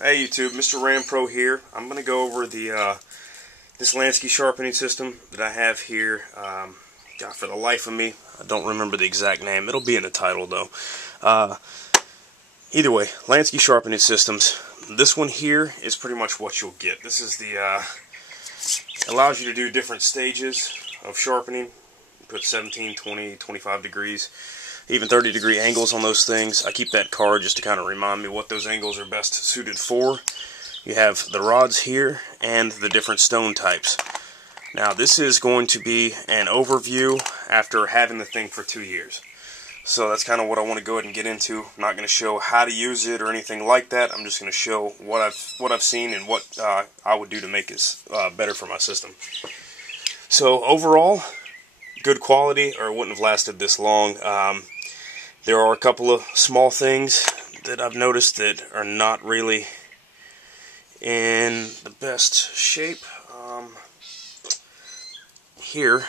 Hey YouTube, MrRampro here. I'm going to go over the this Lansky Sharpening system that I have here. God, for the life of me, I don't remember the exact name. It'll be in the title though. Either way, Lansky Sharpening systems. This one here is pretty much what you'll get. This is the allows you to do different stages of sharpening. Put 17, 20, 25 degrees. Even 30-degree angles on those things. I keep that card just to kind of remind me what those angles are best suited for. You have the rods here and the different stone types. Now this is going to be an overview after having the thing for 2 years. So that's kind of what I want to go ahead and get into. I'm not going to show how to use it or anything like that. I'm just going to show what I've seen and what I would do to make this better for my system. So overall, good quality, or it wouldn't have lasted this long. There are a couple of small things that I've noticed that are not really in the best shape. Here,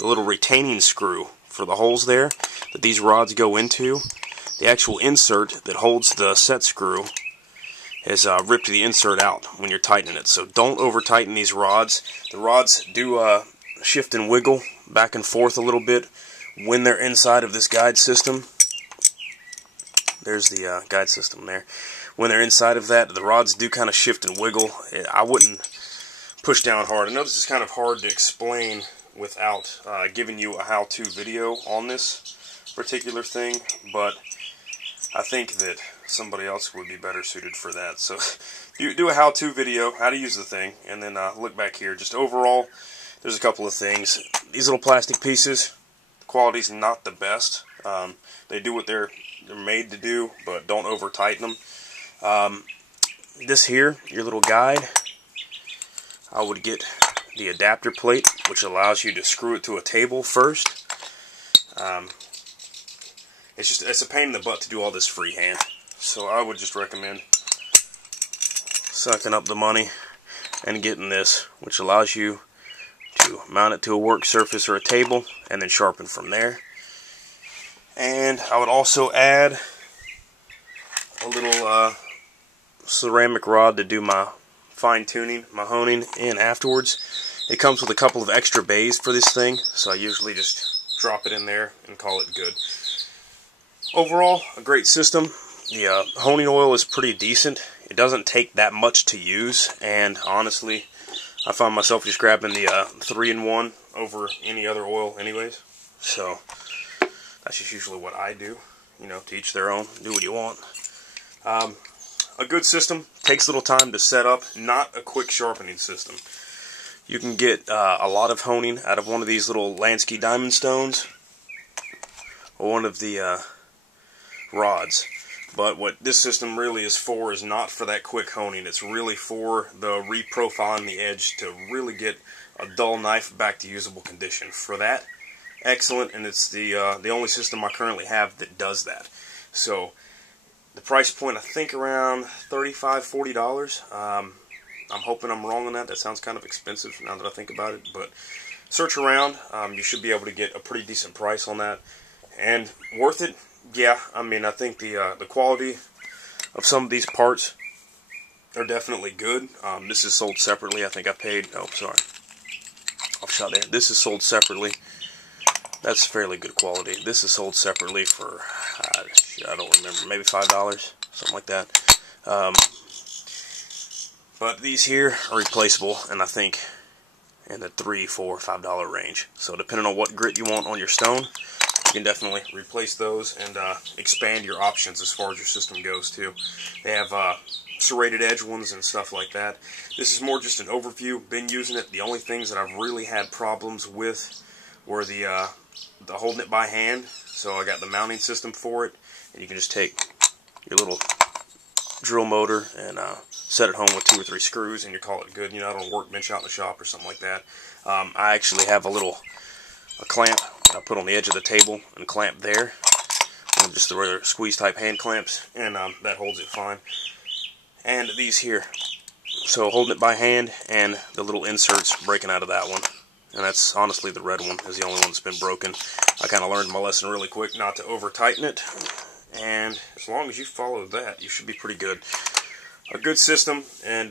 the little retaining screw for the holes there that these rods go into, the actual insert that holds the set screw has ripped the insert out when you're tightening it. So don't over tighten these rods. The rods do shift and wiggle back and forth a little bit when they're inside of this guide system. There's the guide system there. When they're inside of that, the rods do kind of shift and wiggle. I wouldn't push down hard. I know this is kind of hard to explain without giving you a how-to video on this particular thing, but I think that somebody else would be better suited for that. So you do a how-to video, how to use the thing, and then look back here. Just overall, there's a couple of things. These little plastic pieces, the quality's not the best. They do what they're made to do, but don't over tighten them. This here, your little guide, I would get the adapter plate, which allows you to screw it to a table first. It's a pain in the butt to do all this freehand, so I would just recommend sucking up the money and getting this, which allows you to mount it to a work surface or a table and then sharpen from there. And I would also add a little ceramic rod to do my fine tuning, my honing in afterwards. It comes with a couple of extra bays for this thing, so I usually just drop it in there and call it good. Overall, a great system. The honing oil is pretty decent. It doesn't take that much to use, and honestly, I find myself just grabbing the 3-in-1 over any other oil anyways. So that's just usually what I do. You know, to each their own. Do what you want. A good system. Takes a little time to set up. Not a quick sharpening system. You can get a lot of honing out of one of these little Lansky diamond stones or one of the rods. But what this system really is for is not for that quick honing. It's really for the reprofiling the edge to really get a dull knife back to usable condition. For that, excellent, and it's the only system I currently have that does that. So the price point, I think around $35, $40. I'm hoping I'm wrong on that. That sounds kind of expensive now that I think about it, but search around. You should be able to get a pretty decent price on that, and worth it. Yeah, I mean, I think the quality of some of these parts are definitely good. This is sold separately. I think I paid. Oh, sorry, off shot there. This is sold separately. That's fairly good quality. This is sold separately for, I don't remember, maybe $5, something like that. But these here are replaceable, and I think in the $3, $4, $5 range. So depending on what grit you want on your stone, you can definitely replace those and expand your options as far as your system goes too. They have serrated edge ones and stuff like that. This is more just an overview. Been using it. The only things that I've really had problems with were the holding it by hand. So I got the mounting system for it, and you can just take your little drill motor and set it home with 2 or 3 screws, and you call it good. You know, on a workbench out in the shop or something like that. I actually have a clamp that I put on the edge of the table and clamp there. Just the regular squeeze type hand clamps, and that holds it fine. And these here, so holding it by hand, and the little inserts breaking out of that one. And that's honestly the red one is the only one that's been broken. I kind of learned my lesson really quick not to over tighten it, and as long as you follow that, you should be pretty good. a good system, and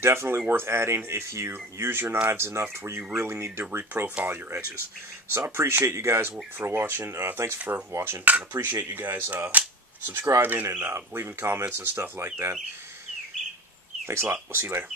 definitely worth adding if you use your knives enough to where you really need to reprofile your edges. So I appreciate you guys for watching. Thanks for watching, and I appreciate you guys subscribing and leaving comments and stuff like that. Thanks a lot. We'll see you later.